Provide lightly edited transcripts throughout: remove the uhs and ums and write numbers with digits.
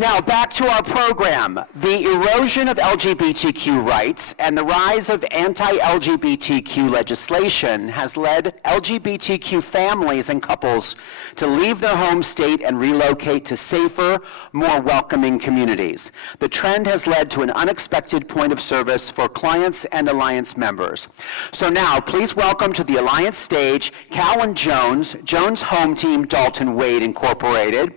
Now, back to our program. The erosion of LGBTQ rights and the rise of anti-LGBTQ legislation has led LGBTQ families and couples to leave their home state and relocate to safer, more welcoming communities. The trend has led to an unexpected point of service for clients and Alliance members. So now, please welcome to the Alliance stage, Callen Jones Home Team Dalton Wade Incorporated,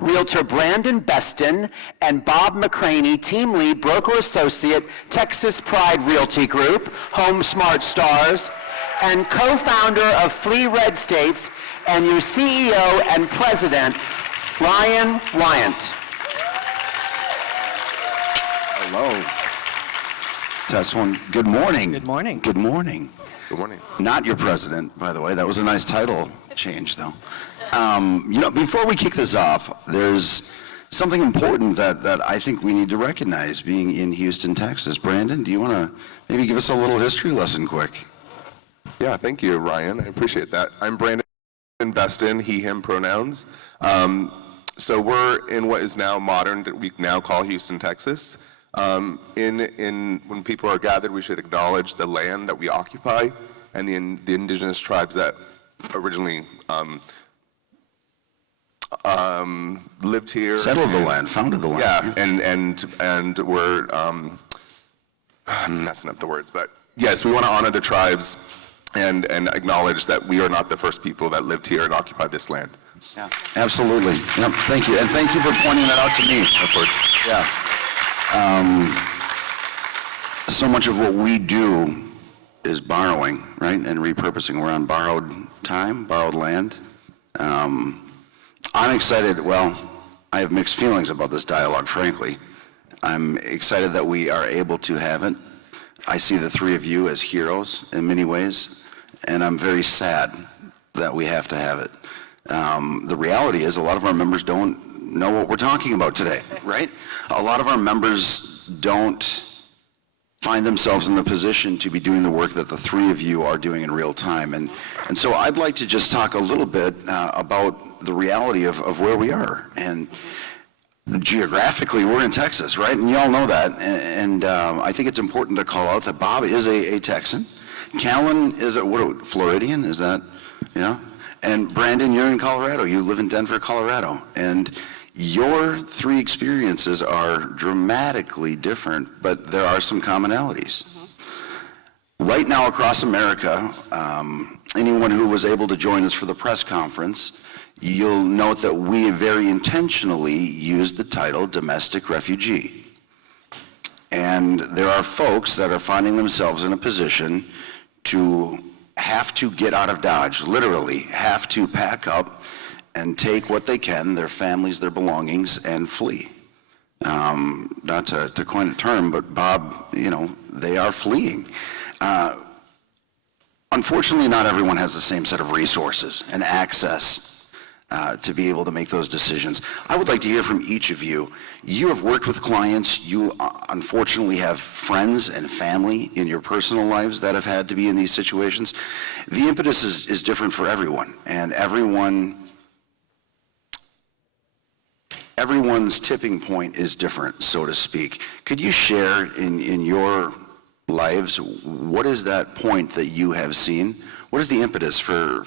Realtor Brandon Beston, and Bob McCranie, Team Lead, Broker Associate, Texas Pride Realty Group, Home Smart Stars, and co-founder of Flee Red States, and your CEO and President, Ryan Weyandt. Hello. Test one. Good morning. Good morning. Good morning. Good morning. Not your president, by the way. That was a nice title change, though. Before we kick this off, there's something important that I think we need to recognize being in Houston, Texas. Brandon, do you want to maybe give us a little history lesson quick? Yeah, thank you, Ryan. I appreciate that. I'm Brandon Beston, he, him pronouns. So we're in what is now modern, that we now call Houston, Texas. When people are gathered, we should acknowledge the land that we occupy and the indigenous tribes that originally lived here. Settled the land, founded the land. Yeah, and we're, I'm messing up the words, but yes, we want to honor the tribes and acknowledge that we are not the first people that lived here and occupied this land. Yeah, absolutely. Yep, thank you. And thank you for pointing that out to me. Of course. Yeah. So much of what we do is borrowing, right, and repurposing. We're on borrowed time, borrowed land. I'm excited. Well, I have mixed feelings about this dialogue, frankly. I'm excited that we are able to have it. I see the three of you as heroes in many ways, and I'm very sad that we have to have it. The reality is a lot of our members don't know what we're talking about today, right? A lot of our members don't find themselves in the position to be doing the work that the three of you are doing in real time. And so I'd like to just talk a little bit about the reality of where we are. And geographically, we're in Texas, right? And you all know that. And I think it's important to call out that Bob is a Texan. Callen is a Floridian, is that, yeah? And Brandon, you're in Colorado. You live in Denver, Colorado. And your three experiences are dramatically different, but there are some commonalities. Mm-hmm. Right now across America, anyone who was able to join us for the press conference, you'll note that we very intentionally used the title domestic refugee. And there are folks that are finding themselves in a position to have to get out of Dodge, literally have to pack up and take what they can, their families, their belongings, and flee. Not to coin a term, but Bob, they are fleeing. Unfortunately, not everyone has the same set of resources and access to be able to make those decisions. I would like to hear from each of you. You have worked with clients. You unfortunately have friends and family in your personal lives that have had to be in these situations. The impetus is different for everyone, and everyone's tipping point is different, so to speak. Could you share in your lives, what is that point that you have seen? What is the impetus for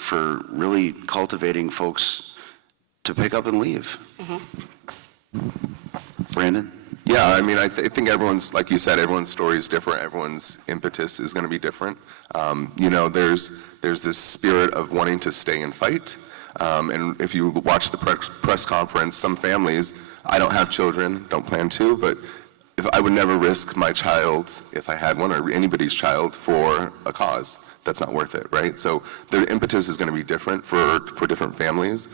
really cultivating folks to pick up and leave? Mm-hmm. Brandon? Yeah, I mean, I think everyone's, like you said, everyone's story is different. Everyone's impetus is going to be different. There's this spirit of wanting to stay and fight. And if you watch the press conference, some families, I don't have children, don't plan to, but if I would never risk my child, if I had one, or anybody's child, for a cause. That's not worth it, right? So the impetus is going to be different for different families.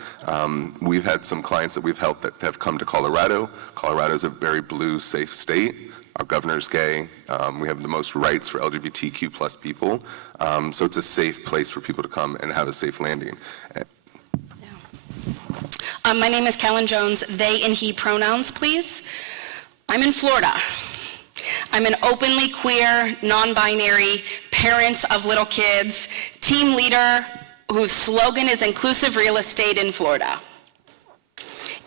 We've had some clients that we've helped that have come to Colorado. Colorado is a very blue, safe state. Our governor's gay. We have the most rights for LGBTQ plus people. So it's a safe place for people to come and have a safe landing. My name is Callen Jones. They and he pronouns, please. I'm in Florida. I'm an openly queer, non-binary, parent of little kids, team leader whose slogan is inclusive real estate in Florida.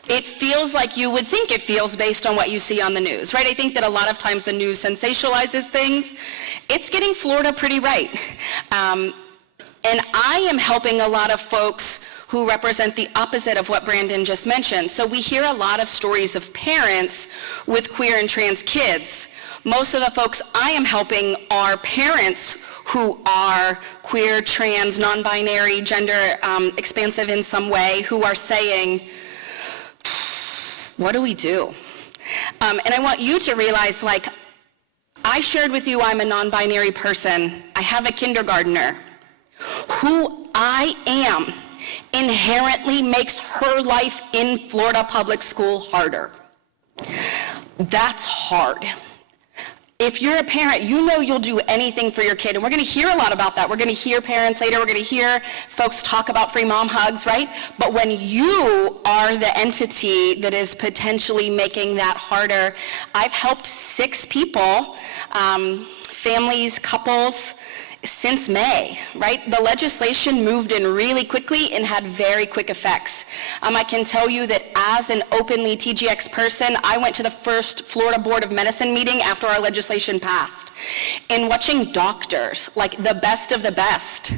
it feels like you would think it feels based on what you see on the news, right? I think that a lot of times the news sensationalizes things. It's getting Florida pretty right. And I am helping a lot of folks who represent the opposite of what Brandon just mentioned. So we hear a lot of stories of parents with queer and trans kids. Most of the folks I am helping are parents who are queer, trans, non-binary, gender expansive in some way, who are saying, what do we do? And I want you to realize, like, I shared with you I'm a non-binary person. I have a kindergartner. Who I am inherently makes her life in Florida public school harder. That's hard. If you're a parent, you know you'll do anything for your kid, and we're going to hear a lot about that. We're going to hear parents later, we're going to hear folks talk about free mom hugs, right? But when you are the entity that is potentially making that harder, I've helped 6 people, families, couples, since May, right? The legislation moved in really quickly and had very quick effects. I can tell you that as an openly TGX person, I went to the first Florida Board of Medicine meeting after our legislation passed. And watching doctors, like the best of the best,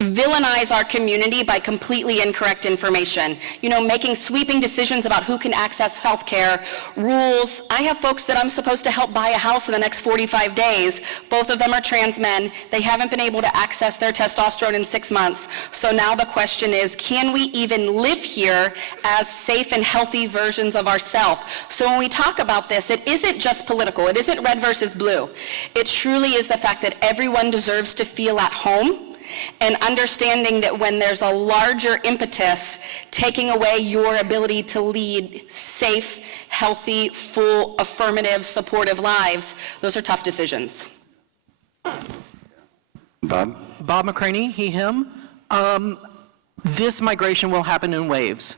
villainize our community by completely incorrect information. You know, making sweeping decisions about who can access health care, rules. I have folks that I'm supposed to help buy a house in the next 45 days. Both of them are trans men. They haven't been able to access their testosterone in 6 months. So now the question is, can we even live here as safe and healthy versions of ourselves? So when we talk about this, it isn't just political. It isn't red versus blue. It truly is the fact that everyone deserves to feel at home, and understanding that when there's a larger impetus taking away your ability to lead safe, healthy, full, affirmative, supportive lives, those are tough decisions. Bob? Bob McCranie, he, him. This migration will happen in waves.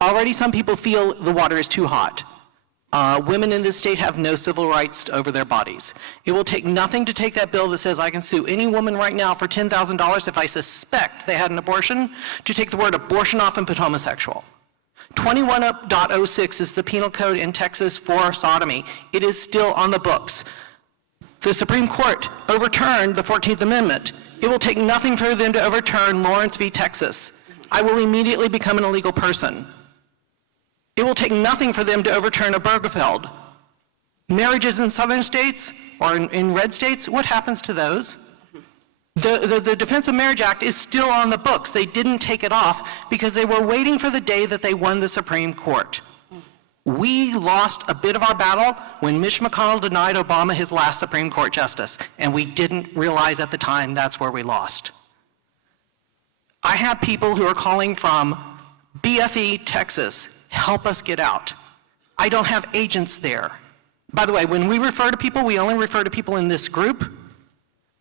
Already some people feel the water is too hot. Women in this state have no civil rights over their bodies. It will take nothing to take that bill that says I can sue any woman right now for $10,000 if I suspect they had an abortion, to take the word abortion off and put homosexual. 21.06 is the penal code in Texas for sodomy. It is still on the books. The Supreme Court overturned the 14th Amendment. It will take nothing for them to overturn Lawrence v. Texas. I will immediately become an illegal person. It will take nothing for them to overturn Obergefell. Marriages in southern states or in red states, what happens to those? The Defense of Marriage Act is still on the books. They didn't take it off because they were waiting for the day that they won the Supreme Court. We lost a bit of our battle when Mitch McConnell denied Obama his last Supreme Court justice, and we didn't realize at the time that's where we lost. I have people who are calling from BFE, Texas, help us get out. I don't have agents there. By the way, when we refer to people, we only refer to people in this group.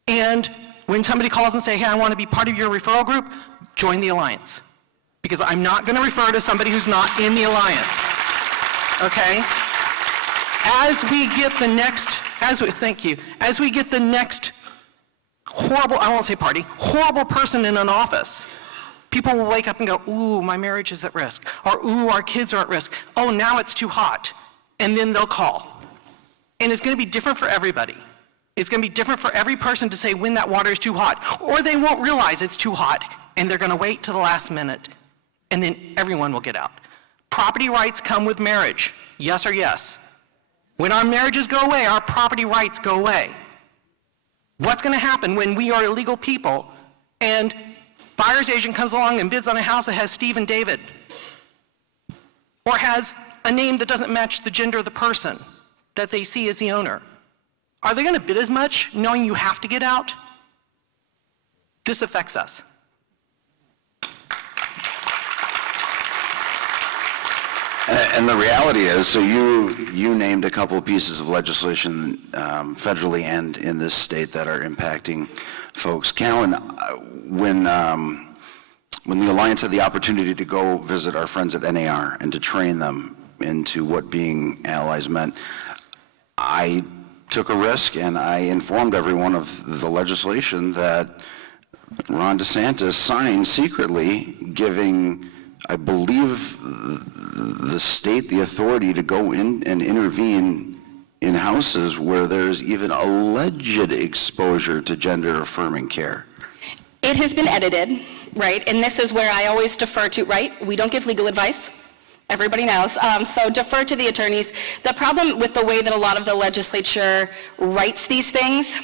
And when somebody calls and say, hey, I want to be part of your referral group, join the alliance. Because I'm not going to refer to somebody who's not in the alliance. Okay? As we get the next horrible, I won't say party, horrible person in an office, people will wake up and go, ooh, my marriage is at risk. Or, ooh, our kids are at risk. Oh, now it's too hot. And then they'll call. And it's going to be different for everybody. It's going to be different for every person to say when that water is too hot. Or they won't realize it's too hot. And they're going to wait to the last minute. And then everyone will get out. Property rights come with marriage. Yes or yes? When our marriages go away, our property rights go away. What's going to happen when we are illegal people and buyer's agent comes along and bids on a house that has Steve and David, or has a name that doesn't match the gender of the person that they see as the owner? Are they going to bid as much knowing you have to get out? This affects us. And the reality is, so you named a couple of pieces of legislation federally and in this state that are impacting folks. Callen, when the Alliance had the opportunity to go visit our friends at NAR and to train them into what being allies meant, I took a risk and I informed everyone of the legislation that Ron DeSantis signed secretly, giving I believe the state, the authority to go in and intervene in houses where there's even alleged exposure to gender-affirming care. It has been edited, right? And this is where I always defer to, right? We don't give legal advice. Everybody knows. So defer to the attorneys. The problem with the way that a lot of the legislature writes these things,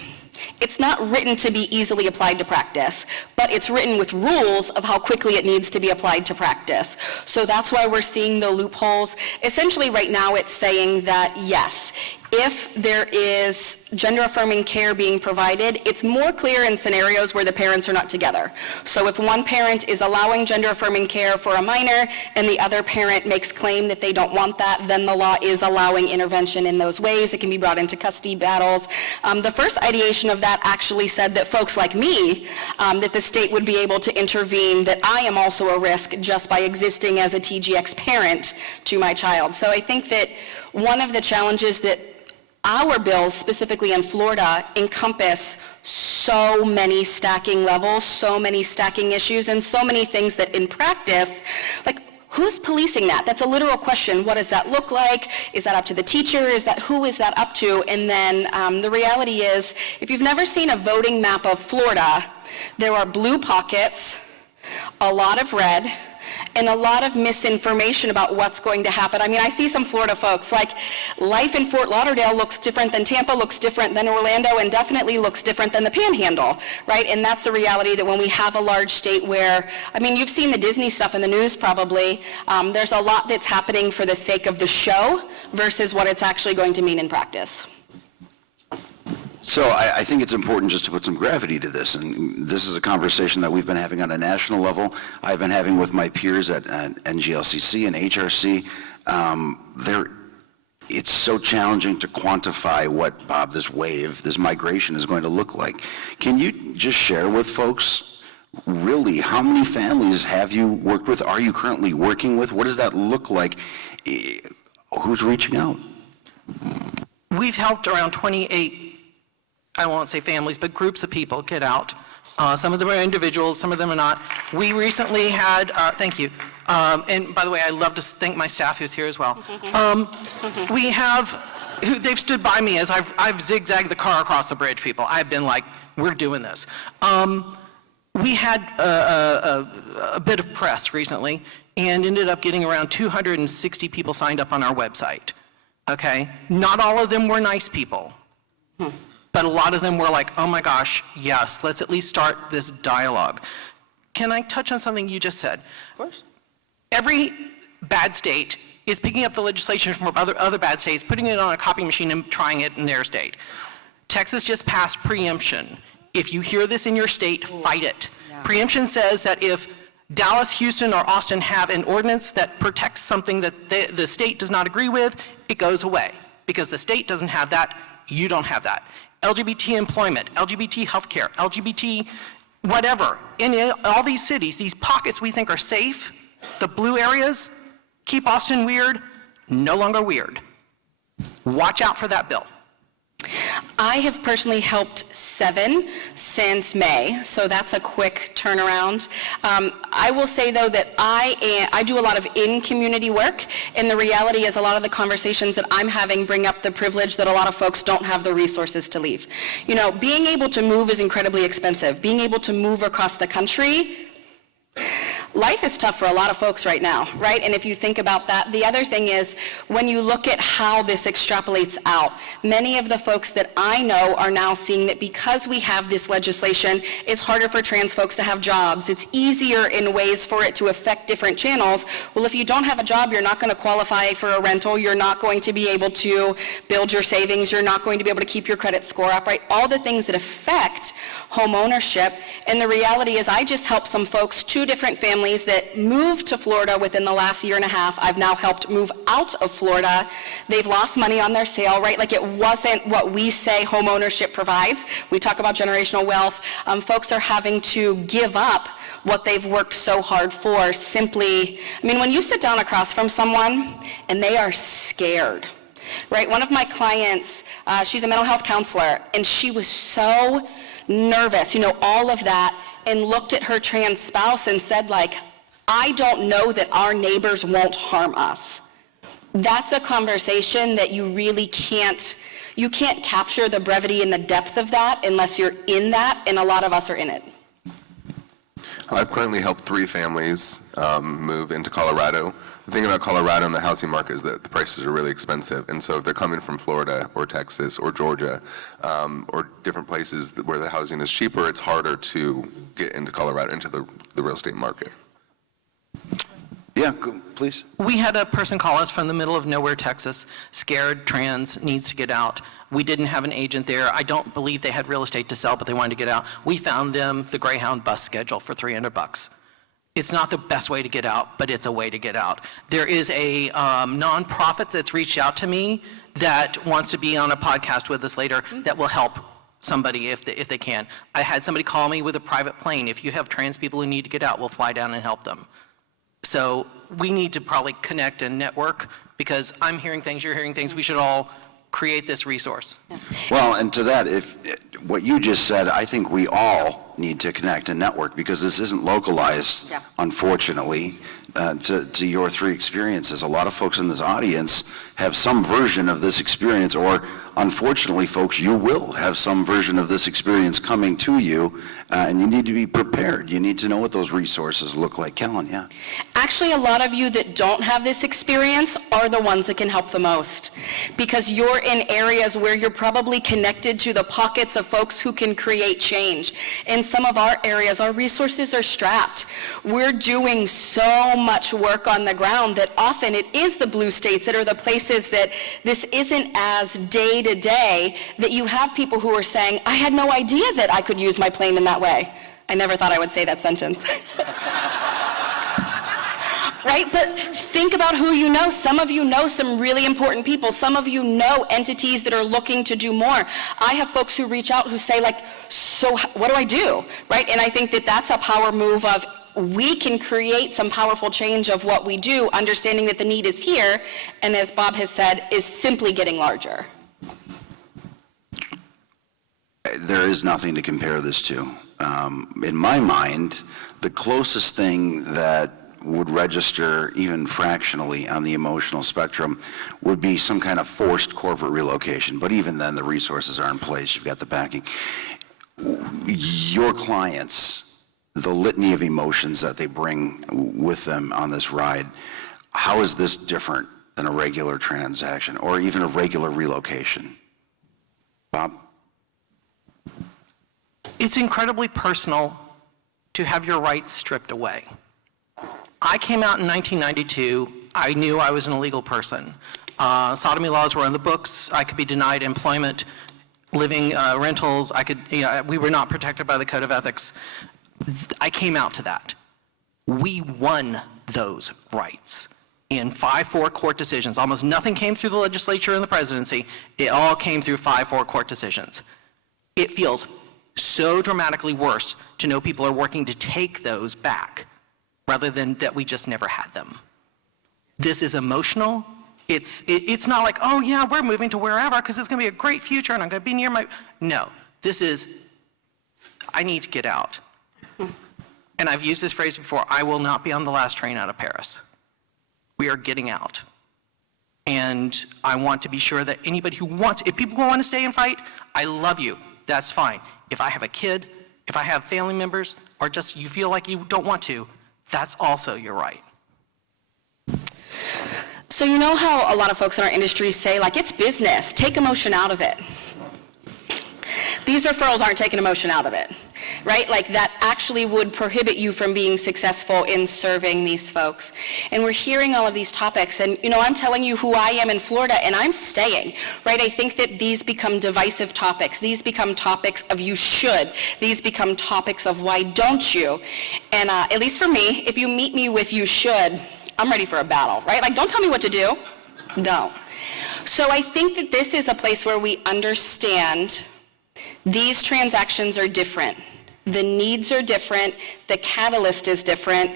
it's not written to be easily applied to practice, but it's written with rules of how quickly it needs to be applied to practice. So that's why we're seeing the loopholes. Essentially right now it's saying that yes, if there is gender-affirming care being provided, it's more clear in scenarios where the parents are not together. So if one parent is allowing gender-affirming care for a minor and the other parent makes claim that they don't want that, then the law is allowing intervention in those ways. It can be brought into custody battles. The first ideation of that actually said that folks like me, that the state would be able to intervene, that I am also a risk just by existing as a TGX parent to my child. So I think that one of the challenges that our bills, specifically in Florida, encompass so many stacking levels, so many stacking issues, and so many things that in practice, like, who's policing that? That's a literal question. What does that look like? Is that up to the teacher? Who is that up to? And then the reality is, if you've never seen a voting map of Florida, there are blue pockets, a lot of red, and a lot of misinformation about what's going to happen. I mean, I see some Florida folks, like, life in Fort Lauderdale looks different than Tampa, looks different than Orlando, and definitely looks different than the Panhandle, right? And that's the reality that when we have a large state where, I mean, you've seen the Disney stuff in the news probably, there's a lot that's happening for the sake of the show versus what it's actually going to mean in practice. So I think it's important just to put some gravity to this, and this is a conversation that we've been having on a national level. I've been having with my peers at NGLCC and HRC. It's so challenging to quantify what, Bob, this wave, this migration is going to look like. Can you just share with folks, really, how many families have you worked with? Are you currently working with? What does that look like? Who's reaching out? We've helped around 28, I won't say families, but groups of people get out. Some of them are individuals, some of them are not. We recently had, thank you, and by the way, I love to thank my staff who's here as well. We have, they've stood by me as I've zigzagged the car across the bridge, people. I've been like, we're doing this. We had a bit of press recently and ended up getting around 260 people signed up on our website, okay? Not all of them were nice people. But a lot of them were like, oh my gosh, yes, let's at least start this dialogue. Can I touch on something you just said? Of course. Every bad state is picking up the legislation from other bad states, putting it on a copy machine and trying it in their state. Texas just passed preemption. If you hear this in your state, fight it. Yeah. Preemption says that if Dallas, Houston, or Austin have an ordinance that protects something that the state does not agree with, it goes away. Because the state doesn't have that, you don't have that. LGBT employment, LGBT healthcare, LGBT whatever. In all these cities, these pockets we think are safe, the blue areas, keep Austin weird, no longer weird. Watch out for that bill. I have personally helped 7 since May, so that's a quick turnaround. I will say though that I do a lot of in-community work, and the reality is a lot of the conversations that I'm having bring up the privilege that a lot of folks don't have the resources to leave. You know, being able to move is incredibly expensive. Being able to move across the country, life is tough for a lot of folks right now, right? And if you think about that, the other thing is when you look at how this extrapolates out, many of the folks that I know are now seeing that because we have this legislation, it's harder for trans folks to have jobs. It's easier in ways for it to affect different channels. Well, if you don't have a job, you're not going to qualify for a rental. You're not going to be able to build your savings. You're not going to be able to keep your credit score up, right? All the things that affect home ownership. And the reality is I just helped some folks, 2 different families that moved to Florida within the last year and a half. I've now helped move out of Florida. They've lost money on their sale, right? Like it wasn't what we say home ownership provides. We talk about generational wealth. Folks are having to give up what they've worked so hard for simply, I mean, when you sit down across from someone and they are scared, right? One of my clients, she's a mental health counselor, and she was so nervous, you know, all of that, and looked at her trans spouse and said, like, I don't know that our neighbors won't harm us. That's a conversation that you really can't capture the brevity and the depth of that unless you're in that, and a lot of us are in it. I've currently helped 3 families move into Colorado. The thing about Colorado and the housing market is that the prices are really expensive, and so if they're coming from Florida or Texas or Georgia or different places where the housing is cheaper, it's harder to get into Colorado, into the real estate market. Yeah, please. We had a person call us from the middle of nowhere, Texas, scared, trans, needs to get out. We didn't have an agent there. I don't believe they had real estate to sell, but they wanted to get out. We found them the Greyhound bus schedule for $300. It's not the best way to get out, but it's a way to get out. There is a nonprofit that's reached out to me that wants to be on a podcast with us later that will help somebody if they can. I had somebody call me with a private plane. If you have trans people who need to get out, we'll fly down and help them. So we need to probably connect and network, because I'm hearing things, you're hearing things. We should all create this resource. Well, and to that, if what you just said, I think we all need to connect and network, because this isn't localized, unfortunately, to your 3 experiences. A lot of folks in this audience have some version of this experience, or unfortunately, folks, you will have some version of this experience coming to you, and you need to be prepared. You need to know what those resources look like. Callen, yeah. Actually, a lot of you that don't have this experience are the ones that can help the most, because you're in areas where you're probably connected to the pockets of folks who can create change. In some of our areas, our resources are strapped. We're doing so much work on the ground that often it is the blue states that are the places that this isn't as day to day, that you have people who are saying, I had no idea that I could use my plane in that way. I never thought I would say that sentence. Right? But think about who you know. Some of you know some really important people. Some of you know entities that are looking to do more. I have folks who reach out who say, like, so what do I do? Right? And I think that that's a power move of, we can create some powerful change of what we do, understanding that the need is here, and as Bob has said, is simply getting larger. There is nothing to compare this to. In my mind, the closest thing that would register even fractionally on the emotional spectrum would be some kind of forced corporate relocation. But even then, the resources are in place. You've got the backing. Your clients, the litany of emotions that they bring with them on this ride, how is this different than a regular transaction or even a regular relocation? Bob? It's incredibly personal to have your rights stripped away. I came out in 1992. I knew I was an illegal person. Sodomy laws were on the books. I could be denied employment, living rentals. We were not protected by the Code of Ethics. I came out to that. We won those rights in 5-4 court decisions. Almost nothing came through the legislature and the presidency. It all came through 5-4 court decisions. It feels so dramatically worse to know people are working to take those back rather than that we just never had them. This is emotional. It's not like, oh yeah, we're moving to wherever because it's gonna be a great future and I'm gonna be near my, no. This is, I need to get out. And I've used this phrase before, I will not be on the last train out of Paris. We are getting out. And I want to be sure that anybody who wants, if people want to stay and fight, I love you, that's fine. If I have a kid, if I have family members, or just you feel like you don't want to, that's also your right. So you know how a lot of folks in our industry say, like, it's business, take emotion out of it. These referrals aren't taking emotion out of it, right? Like, that actually would prohibit you from being successful in serving these folks. And we're hearing all of these topics, and I'm telling you who I am in Florida, and I'm staying, right? I think that these become divisive topics. These become topics of you should. These become topics of why don't you? And at least for me, if you meet me with you should, I'm ready for a battle, right? Like, don't tell me what to do. Don't. So I think that this is a place where we understand these transactions are different. The needs are different. The catalyst is different.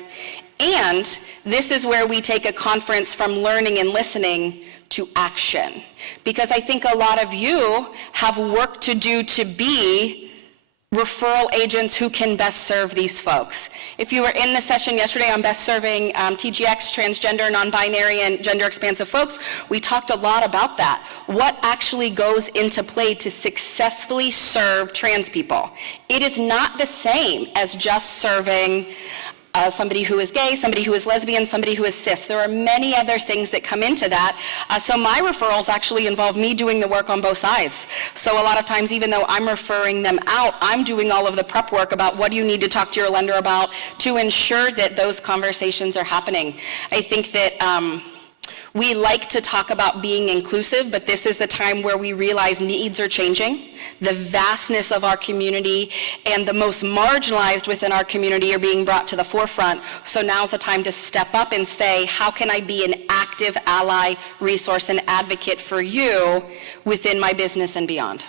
And this is where we take a conference from learning and listening to action. Because I think a lot of you have work to do to be referral agents who can best serve these folks. If you were in the session yesterday on best serving TGX, transgender, non-binary, and gender expansive folks, we talked a lot about that. What actually goes into play to successfully serve trans people? It is not the same as just serving somebody who is gay, somebody who is lesbian, somebody who is cis. There are many other things that come into that. So my referrals actually involve me doing the work on both sides. So a lot of times, even though I'm referring them out, I'm doing all of the prep work about what do you need to talk to your lender about to ensure that those conversations are happening. I think that we like to talk about being inclusive, but this is the time where we realize needs are changing. The vastness of our community and the most marginalized within our community are being brought to the forefront. So now's the time to step up and say, how can I be an active ally, resource, and advocate for you within my business and beyond?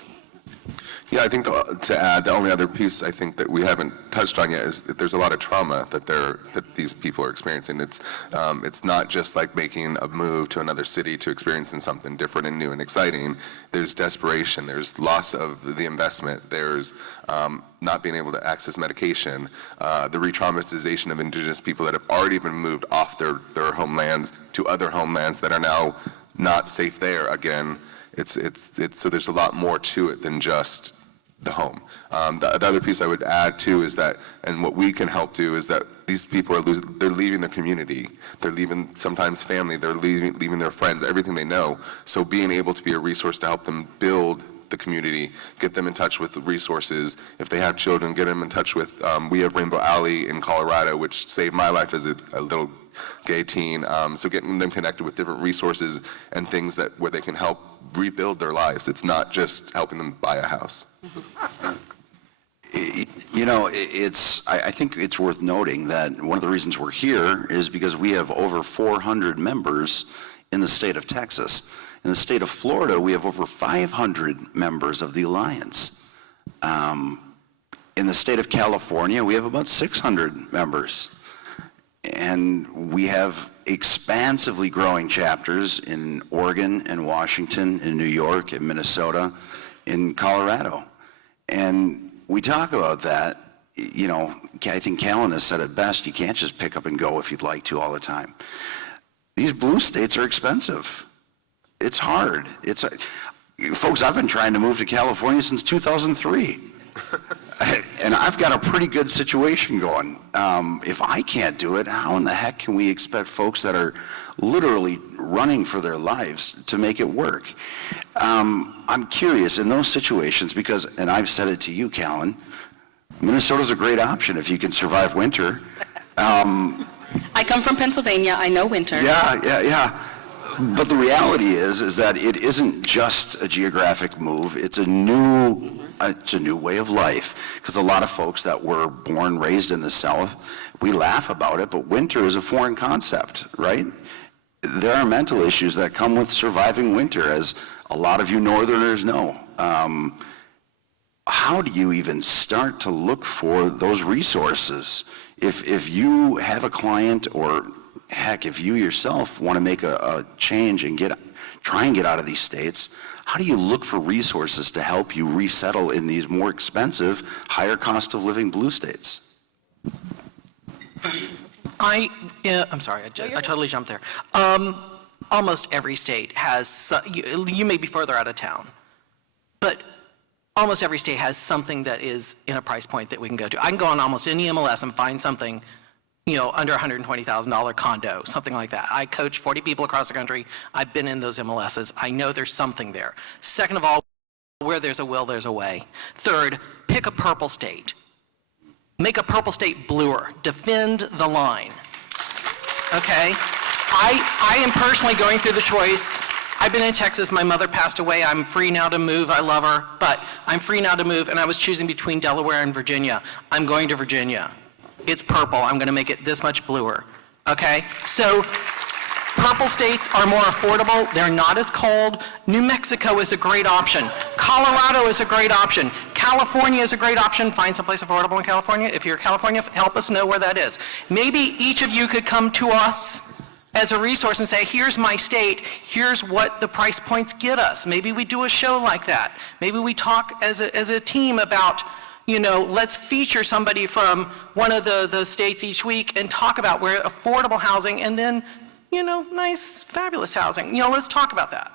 Yeah, I think to add, the only other piece I think that we haven't touched on yet is that there's a lot of trauma that these people are experiencing. It's not just like making a move to another city to experiencing something different and new and exciting. There's desperation, there's loss of the investment, there's not being able to access medication, the re-traumatization of Indigenous people that have already been moved off their homelands to other homelands that are now not safe there again. So there's a lot more to it than just the home. The other piece I would add too is that, and what we can help do is that these people they're leaving their community, they're leaving sometimes family, they're leaving their friends, everything they know. So being able to be a resource to help them build the community, get them in touch with the resources. If they have children, get them in touch with, we have Rainbow Alley in Colorado, which saved my life as a little gay teen. So getting them connected with different resources and things where they can help rebuild their lives. It's not just helping them buy a house. You know, I think it's worth noting that one of the reasons we're here is because we have over 400 members in the state of Texas. In the state of Florida, we have over 500 members of the Alliance. In the state of California, we have about 600 members. And we have expansively growing chapters in Oregon and Washington, in New York, in Minnesota, in Colorado. And we talk about that, you know, I think Callen has said it best, you can't just pick up and go if you'd like to all the time. These blue states are expensive. It's hard. Folks, I've been trying to move to California since 2003. And I've got a pretty good situation going. If I can't do it, how in the heck can we expect folks that are literally running for their lives to make it work? I'm curious in those situations because, and I've said it to you, Callen, Minnesota's a great option if you can survive winter. I come from Pennsylvania. I know winter. Yeah. But the reality is that it isn't just a geographic move. It's a new way of life. Because a lot of folks that were born, raised in the South, we laugh about it, but winter is a foreign concept, right? There are mental issues that come with surviving winter, as a lot of you Northerners know. How do you even start to look for those resources? If you have a client, or heck, if you yourself want to make a change and try and get out of these states, how do you look for resources to help you resettle in these more expensive, higher cost of living blue states? I'm sorry, I totally jumped there. Almost every state has, you may be further out of town, but almost every state has something that is in a price point that we can go to. I can go on almost any MLS and find something, you know, under $120,000 condo, something like that. I coach 40 people across the country. I've been in those MLSs. I know there's something there. Second of all, where there's a will, there's a way. Third, pick a purple state. Make a purple state bluer. Defend the line. Okay? I am personally going through the choice. I've been in Texas. My mother passed away. I'm free now to move. I love her, but I'm free now to move, and I was choosing between Delaware and Virginia. I'm going to Virginia. It's purple. I'm going to make it this much bluer. Okay? So purple states are more affordable. They're not as cold. New Mexico is a great option. Colorado is a great option. California is a great option. Find someplace affordable in California. If you're in California, help us know where that is. Maybe each of you could come to us as a resource and say, here's my state, here's what the price points get us. Maybe we do a show like that. Maybe we talk as a team about, let's feature somebody from one of the states each week and talk about where affordable housing and then, nice, fabulous housing. Let's talk about that.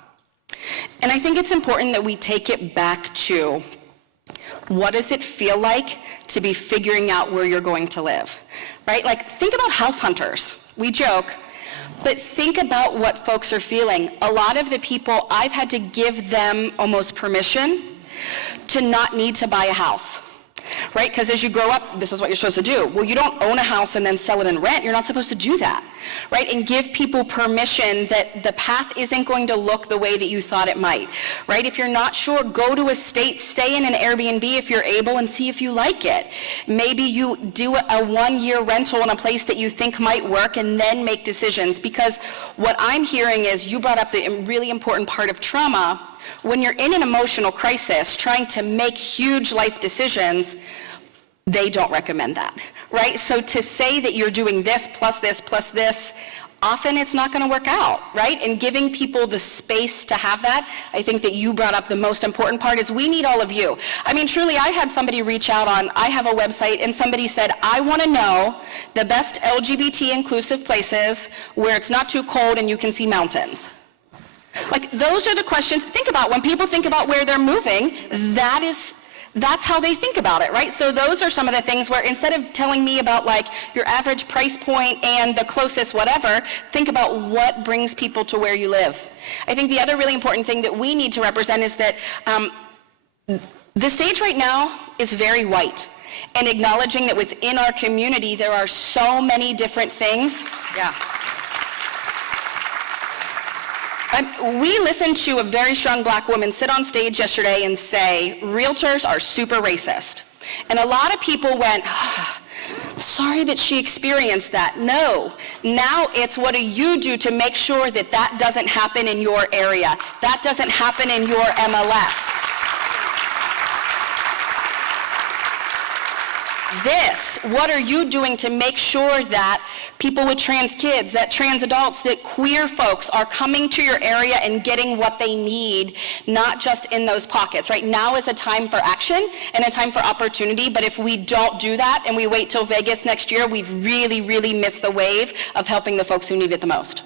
And I think it's important that we take it back to what does it feel like to be figuring out where you're going to live, right? Like, think about house hunters. We joke, but think about what folks are feeling. A lot of the people, I've had to give them almost permission to not need to buy a house, right? Because as you grow up, this is what you're supposed to do. Well, you don't own a house and then sell it and rent. You're not supposed to do that, right? And give people permission that the path isn't going to look the way that you thought it might, right? If you're not sure, go to a state, stay in an Airbnb if you're able and see if you like it. Maybe you do a one-year rental in a place that you think might work and then make decisions. Because what I'm hearing is, you brought up the really important part of trauma. When you're in an emotional crisis, trying to make huge life decisions, they don't recommend that, right? So to say that you're doing this, often it's not going to work out, right? And giving people the space to have that, I think that you brought up the most important part is we need all of you. I mean, truly, I had somebody reach out I have a website, and somebody said, I want to know the best LGBT inclusive places where it's not too cold and you can see mountains. Like, those are the questions. Think about when people think about where they're moving, that's how they think about it, right? So those are some of the things where instead of telling me about like your average price point and the closest whatever, think about what brings people to where you live. I think the other really important thing that we need to represent is that the stage right now is very white, and acknowledging that within our community there are so many different things. Yeah. We listened to a very strong black woman sit on stage yesterday and say, realtors are super racist. And a lot of people went, sorry that she experienced that. No, now it's what do you do to make sure that that doesn't happen in your area, that doesn't happen in your MLS. What are you doing to make sure that people with trans kids, that trans adults, that queer folks are coming to your area and getting what they need, not just in those pockets, right? Now is a time for action and a time for opportunity, but if we don't do that and we wait till Vegas next year, we've really, really missed the wave of helping the folks who need it the most.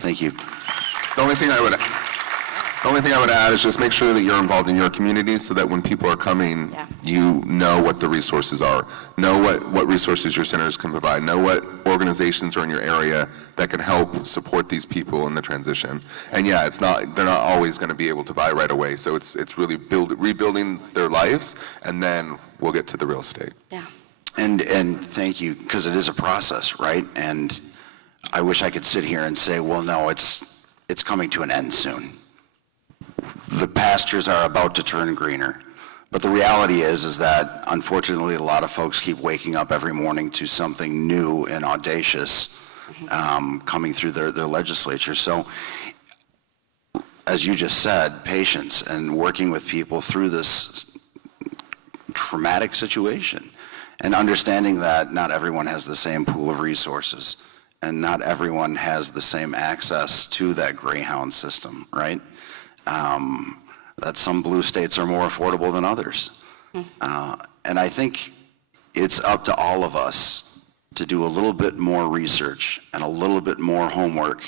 Thank you. The only thing I would add is just make sure that you're involved in your community so that when people are coming, you know what the resources are, know what resources your centers can provide, know what organizations are in your area that can help support these people in the transition. And yeah, they're not always going to be able to buy right away, so it's really rebuilding their lives, and then we'll get to the real estate. Yeah. And thank you, because it is a process, right? And I wish I could sit here and say, well, no, it's coming to an end soon. The pastures are about to turn greener. But the reality is that unfortunately a lot of folks keep waking up every morning to something new and audacious coming through their legislature. So as you just said, patience and working with people through this traumatic situation and understanding that not everyone has the same pool of resources and not everyone has the same access to that Greyhound system, right? That some blue states are more affordable than others. And I think it's up to all of us to do a little bit more research and a little bit more homework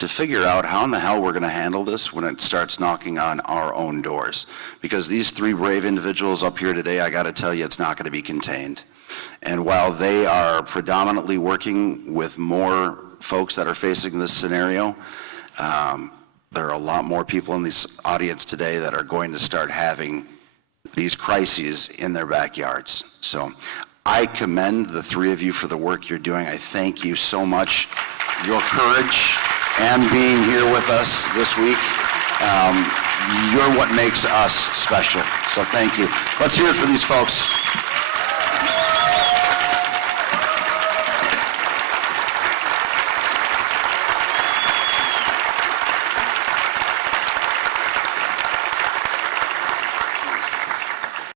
to figure out how in the hell we're going to handle this when it starts knocking on our own doors. Because these three brave individuals up here today, I got to tell you, it's not going to be contained. And while they are predominantly working with more folks that are facing this scenario, there are a lot more people in this audience today that are going to start having these crises in their backyards. So I commend the three of you for the work you're doing. I thank you so much. Your courage and being here with us this week, you're what makes us special. So thank you. Let's hear it for these folks.